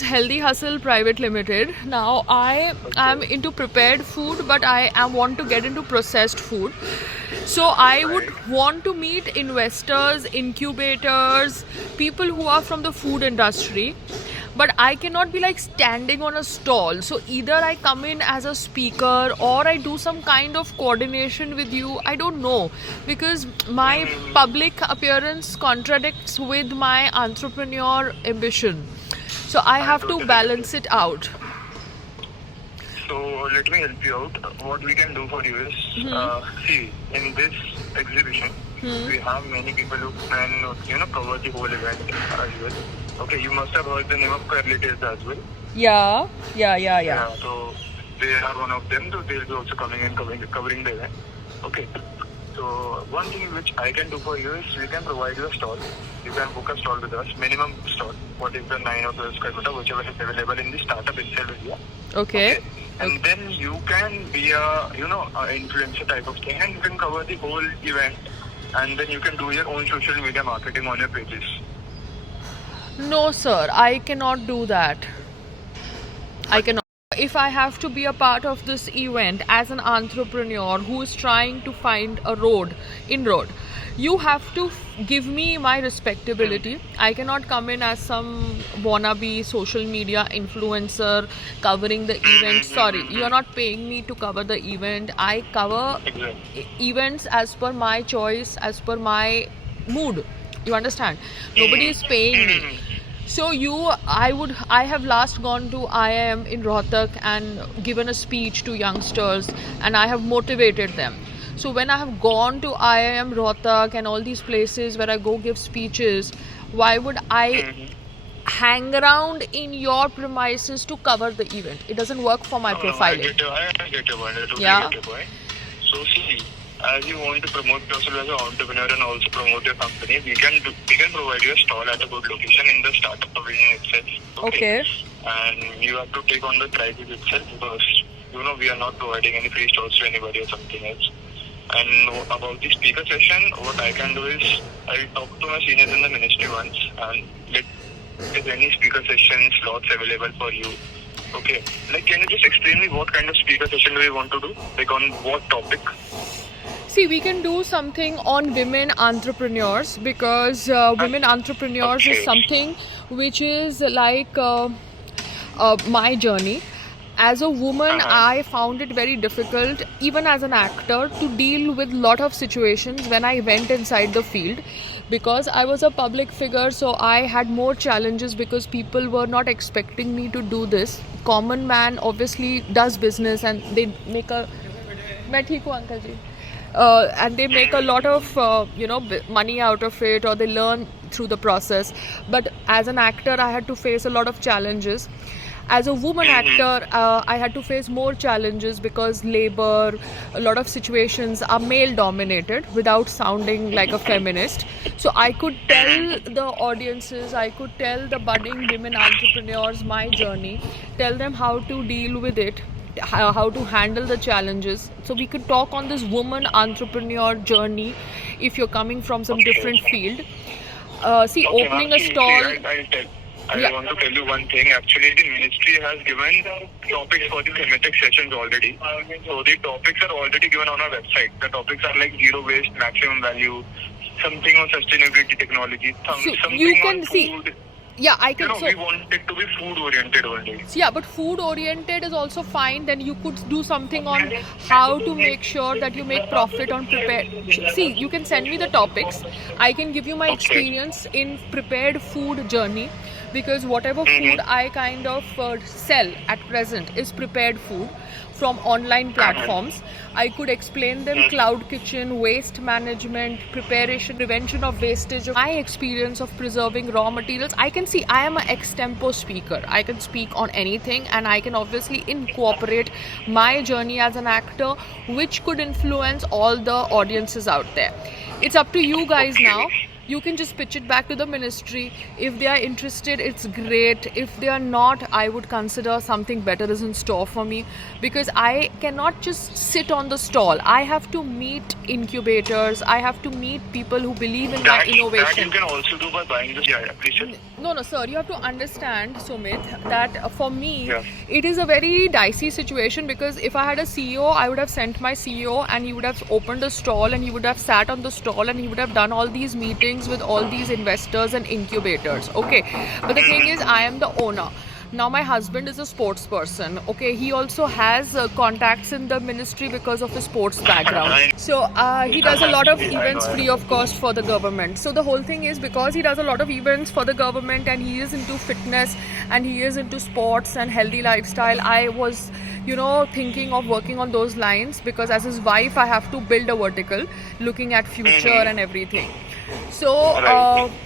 Healthy Hustle Private Limited. Now I am into prepared food, but I want to get into processed food. So I would want to meet investors, incubators, people who are from the food industry. But I cannot be like standing on a stall. So either I come in as a speaker or I do some kind of coordination with you. I don't know, because my public appearance contradicts with my entrepreneur ambition. So I have to totally balance it out. So let me help you out. What we can do for you is, see, in this exhibition, we have many people who can, cover the whole event as well. Okay, you must have heard the name of Curly Tales as well. Yeah. So they are one of them. So they'll be also coming and covering the event. Okay. So one thing which I can do for you is we can provide you a stall. You can book a stall with us, minimum stall. What is the 9 or 12 square meter, whichever is available in the startup itself area. Okay. And then you can be a influencer type of thing, and you can cover the whole event, and then you can do your own social media marketing on your pages. No, sir, I cannot do that. I cannot. If I have to be a part of this event as an entrepreneur who is trying to find a inroad, you have to give me my respectability. I cannot come in as some wannabe social media influencer covering the event. Sorry, you are not paying me to cover the event. I cover events as per my choice, as per my mood. You understand? Nobody is paying me. So I have last gone to IIM in Rohtak and given a speech to youngsters, and I have motivated them. So when I have gone to IIM Rohtak and all these places where I go give speeches, why would I hang around in your premises to cover the event? It doesn't work for my profiling. I get your point. I totally Yeah. get your point. So see, as you want to promote yourself as an entrepreneur and also promote your company, we can provide you a stall at a good location in the startup pavilion itself. Okay. And you have to take on the prices itself, because we are not providing any free stalls to anybody or something else. And about the speaker session, what I can do is I'll talk to my seniors in the ministry once and let if any speaker session slots available for you. Okay. Like, can you just explain me what kind of speaker session do you want to do? Like, on what topic? See, we can do something on women entrepreneurs, because women entrepreneurs is something which is like my journey. As a woman, I found it very difficult, even as an actor, to deal with lot of situations when I went inside the field, because I was a public figure. So I had more challenges because people were not expecting me to do this. Common man obviously does business and they make a मैं ठीक हूँ uncle ji and they make a lot of money out of it, or they learn through the process. But as an actor, I had to face a lot of challenges. As a woman actor, I had to face more challenges because labor, a lot of situations are male dominated, without sounding like a feminist. So I could tell the audiences, I could tell the budding women entrepreneurs my journey, tell them how to deal with it, how to handle the challenges. So we could talk on this woman entrepreneur journey if you're coming from some different field. Opening a stall. I want to tell you one thing. Actually, the ministry has given topics for the thematic sessions already. So the topics are already given on our website. The topics are like zero waste, maximum value, something on sustainability technology, something you can on see. food. Yeah, I can. We want it to be food oriented only. Yeah, but food oriented is also fine. Then you could do something on how to make sure that you make profit on prepared. See, you can send me the topics. I can give you my experience in prepared food journey, because whatever food I kind of sell at present is prepared food from online platforms. I could explain them cloud kitchen, waste management, preparation, prevention of wastage, my experience of preserving raw materials. I can see I am an extempo speaker. I can speak on anything, and I can obviously incorporate my journey as an actor, which could influence all the audiences out there. It's up to you guys now. You can just pitch it back to the ministry. If they are interested, it's great. If they are not, I would consider something better is in store for me, because I cannot just sit on the stall. I have to meet incubators. I have to meet people who believe in my innovation. That you can also do by buying this. Yeah, please. No, sir, you have to understand, Sumit, that for me, Yeah. it is a very dicey situation because if I had a CEO, I would have sent my CEO and he would have opened a stall and he would have sat on the stall and he would have done all these meetings with all these investors and incubators. Okay. But the thing is, I am the owner. Now my husband is a sports person. Okay, he also has contacts in the ministry because of his sports background. So he does a lot of events free of cost for the government. So the whole thing is, because he does a lot of events for the government and he is into fitness and he is into sports and healthy lifestyle, I was thinking of working on those lines, because as his wife I have to build a vertical looking at future and everything. So Right.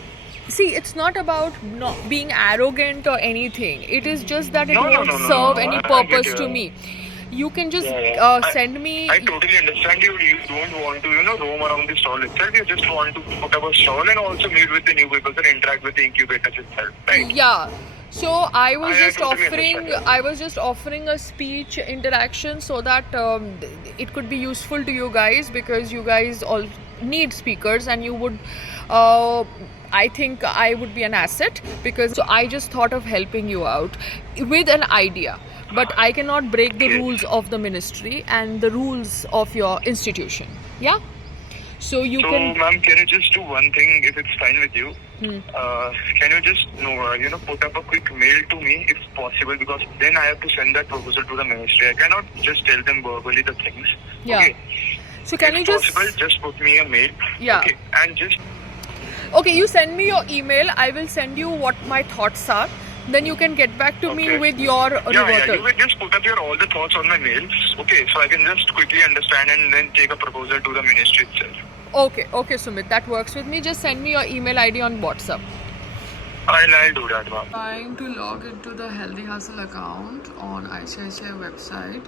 see, it's not about not being arrogant or anything. It is just that it No, won't no, serve any I get purpose you. to me. You can just Yeah. send me. I totally understand you. You don't want to, roam around the stall itself. You just want to put up a stall and also meet with the new people and interact with the incubators itself, right? Yeah. So I was I just totally offering. understand. I was just offering a speech interaction so that it could be useful to you guys, because you guys all need speakers and you would. I think I would be an asset, because so I just thought of helping you out with an idea. But I cannot break the Okay. rules of the ministry and the rules of your institution. Yeah. So you So, can. ma'am, can you just do one thing if it's fine with you? Can you just, put up a quick mail to me if possible, because then I have to send that proposal to the ministry. I cannot just tell them verbally the things. Yeah. Okay. So can if you just. possible, just put me a mail. Yeah. Okay. And just Okay, you send me your email. I will send you what my thoughts are. Then you can get back to me Okay. with your Yeah, rebuttal. you will just put up your all the thoughts on my mails. Okay, so I can just quickly understand and then take a proposal to the ministry itself. Okay, Sumit, that works with me. Just send me your email ID on WhatsApp. I'll do that, ma'am. Trying to log into the Healthy Hustle account on ICICI website,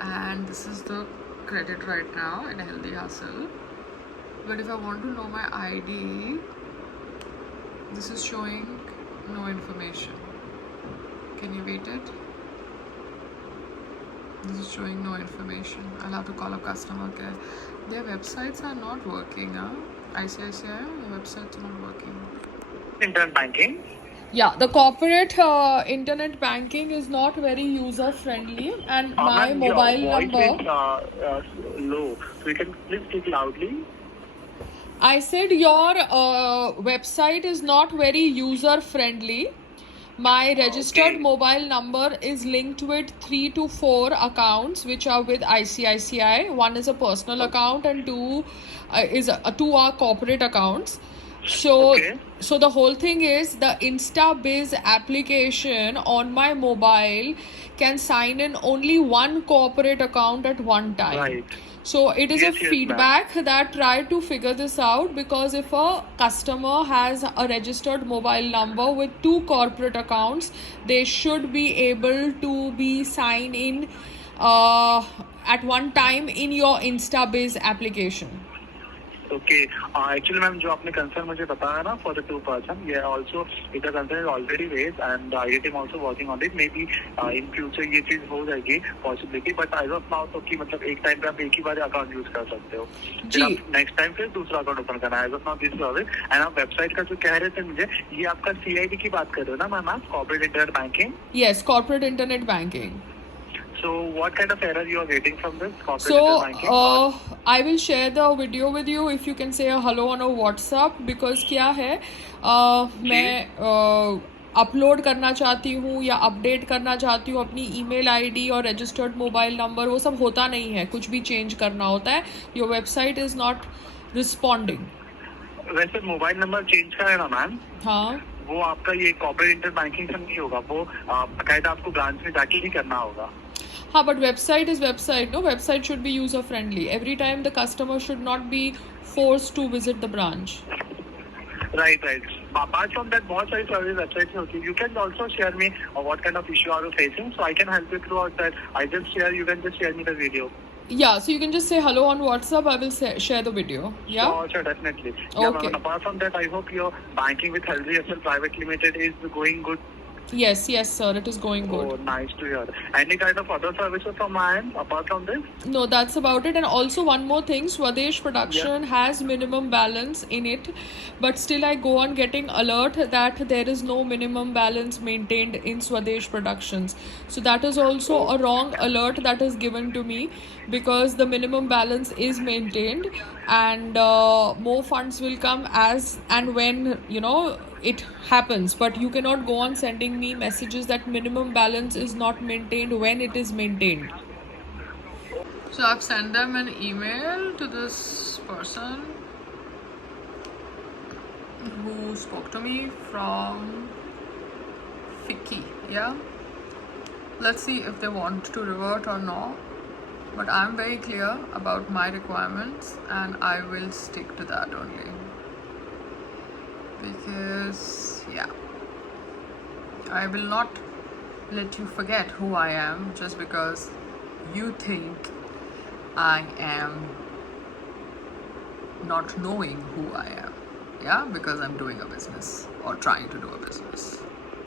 and this is the credit right now in Healthy Hustle. But if I want to know my ID, this is showing no information. Can you wait it? This is showing no information. I'll have to call up customer care. Their websites are not working, huh? ICICI, their websites are not working. Internet banking. Yeah, the corporate internet banking is not very user friendly, and my Ma'am, mobile your voice number. is low, so you can please speak loudly. I said your website is not very user friendly. My registered Okay. mobile number is linked with 3 to 4 accounts which are with ICICI. One is a personal account and two are corporate accounts. So Okay. so the whole thing is, the InstaBiz application on my mobile can sign in only one corporate account at one time. Right. So it is Yes, a yes, feedback that try to figure this out, because if a customer has a registered mobile number with two corporate accounts, they should be able to be signed in at one time in your InstaBiz application. Okay. Actually, ma'am, जो आपने concern मुझे बताया ना for the 2 person, yeah, also the concern is already raised and the IT team also working on it. Maybe in future ये चीज हो जाएगी possibility, but as of now तो कि मतलब एक time पे आप एक ही बार account use कर सकते हो. फिर जी. आप next time फिर दूसरा account open करना है. As of now this is it. And आप website का जो कह रहे थे मुझे, ये आपका CID की बात कर रहे हो ना मैम आप, corporate internet banking. Yes, corporate internet banking. So what kind of error you are getting from this corporate So internet banking? I will share the video with you if you can say a hello on a WhatsApp, because क्या है मैं upload करना चाहती हूँ या update करना चाहती हूँ अपनी ईमेल आईडी और रजिस्टर्ड मोबाइल नंबर, वो सब होता नहीं है, कुछ भी चेंज करना होता है. Your website is not responding. वैसे मोबाइल नंबर चेंज का है ना मैम, हाँ, वो आपका ये कॉर्पोरेट इंटर बैंकिंग से नहीं होगा, वो बाकायदा आपको ब्रांच में जाके ही करना होगा. हाँ, but website is website. No, website should be user friendly. Every time the customer should not be forced to visit the branch. Right. Apart from that, बहुत सारी सर्विस वेबसाइट में होती है. You can also share me what kind of issue are you facing, so I can help you throughout that. You can just share me the video. Yeah, so you can just say hello on WhatsApp. I will share the video. Yeah. Sure, definitely. Yeah, Okay. ma'am, apart from that, I hope your banking with Healthy Hustle Private Limited is going good. Yes, yes, sir. It is going Oh, good. nice to hear. Any kind of other services from my end apart from this? No, that's about it. And also one more thing, Swadesh Yeah. production has minimum balance in it, but still I go on getting alert that there is no minimum balance maintained in Swadesh productions. So that is also Oh, a wrong alert that is given to me, because the minimum balance is maintained, and more funds will come as and when it happens. But you cannot go on sending me messages that minimum balance is not maintained when it is maintained. So I've sent them an email to this person who spoke to me from Fiki. Yeah, let's see if they want to revert or not. But I'm very clear about my requirements and I will stick to that only. Because, yeah, I will not let you forget who I am just because you think I am not knowing who I am. Yeah, because I'm doing a business or trying to do a business.